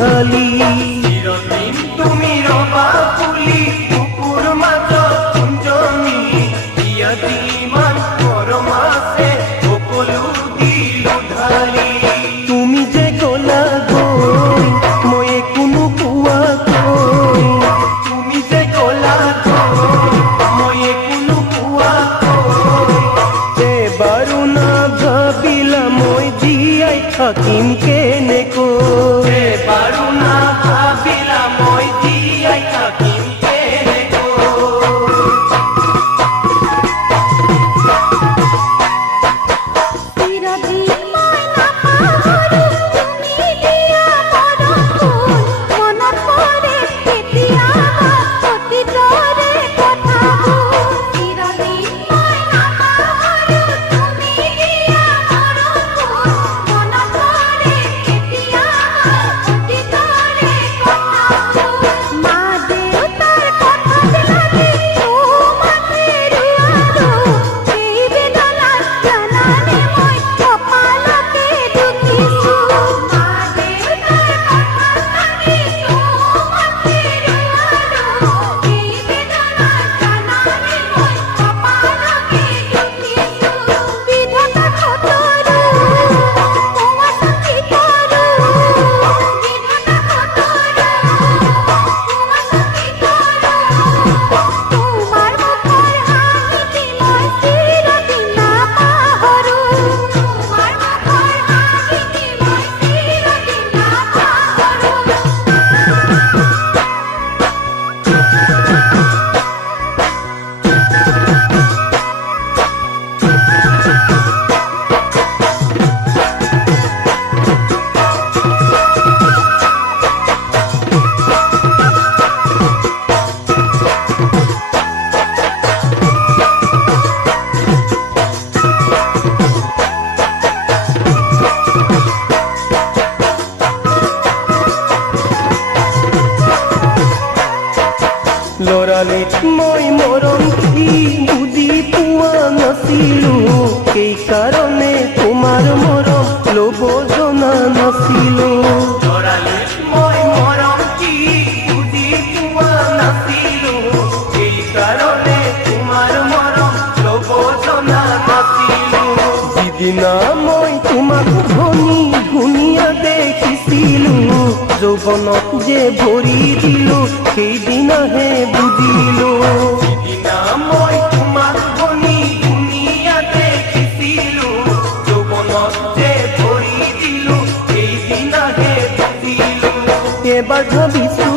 উধালি চিরদিন তুমি রবা ফুলি বুকুর মাঝ কুঞ্জনি ইয়াদি মান পরমাসে সকলু দিল ঢালি তুমি যে গলা গৈ ময়ে কোনো পুয়া কই তুমি যে গলা গৈ ময়ে কোনো পুয়া কই এবাৰো না ভাবিলা মই জীয়াই থাকিম কেনেকৈ এবাৰো না ভাবিলা মই জীয়াই থাকিম কেনেকৈ চিৰদিন মই নাপাহৰো তুমি দিয়া মৰম ফুল মনত পৰে কেতিয়াবা অতীতৰে কথাবোৰ চিৰদিন মই নাপাহৰো তুমি দিয়া মৰম ফুল মনত পৰে কেতিয়াবা অতীতৰে কথাবোৰ মা দেউতাৰ কথাত লাগি তোমাক হেৰুৱালো সেই বেদনাত জানানে মই কপালকে দুখিছো মা দেউতাৰ কথাত লাগি তোমাক হেৰুৱালো সেই বেদনাত জানানে মই কপালকে দুখিছো বিধাতা খতৰো কোৱা সাক্ষী কৰো বিধাতা খতৰো কোৱা সাক্ষী কৰো তোমাৰ মুখৰ হাঁহিটি মই চিৰদিন নাপাহৰো তোমাৰ মুখৰ হাঁহিটি মই চিৰদিন লৰালিত মই মৰম কি বুজি পোৱা নাছিলো সেইকাৰণে তোমাৰ মৰম ল'ব জনা নাছিলো লৰালিত মই মৰম কি বুজি পোৱা নাছিলো সেইকাৰণে তোমাৰ মৰম ল'ব জনা নাছিলো যিদিনা মই তোমাক ধনী ধুনীয়া দেখিছিলো যৌৱনত যে ভৰি দিলো সেইদিনাহে বুজিলো সিদিনা মই তোমাক ধনী ধুনীয়া দেখিছিলো যৌৱনত যে ভৰি দিলো সেইদিনাহে বুজিলো এবাৰ ভাবিছো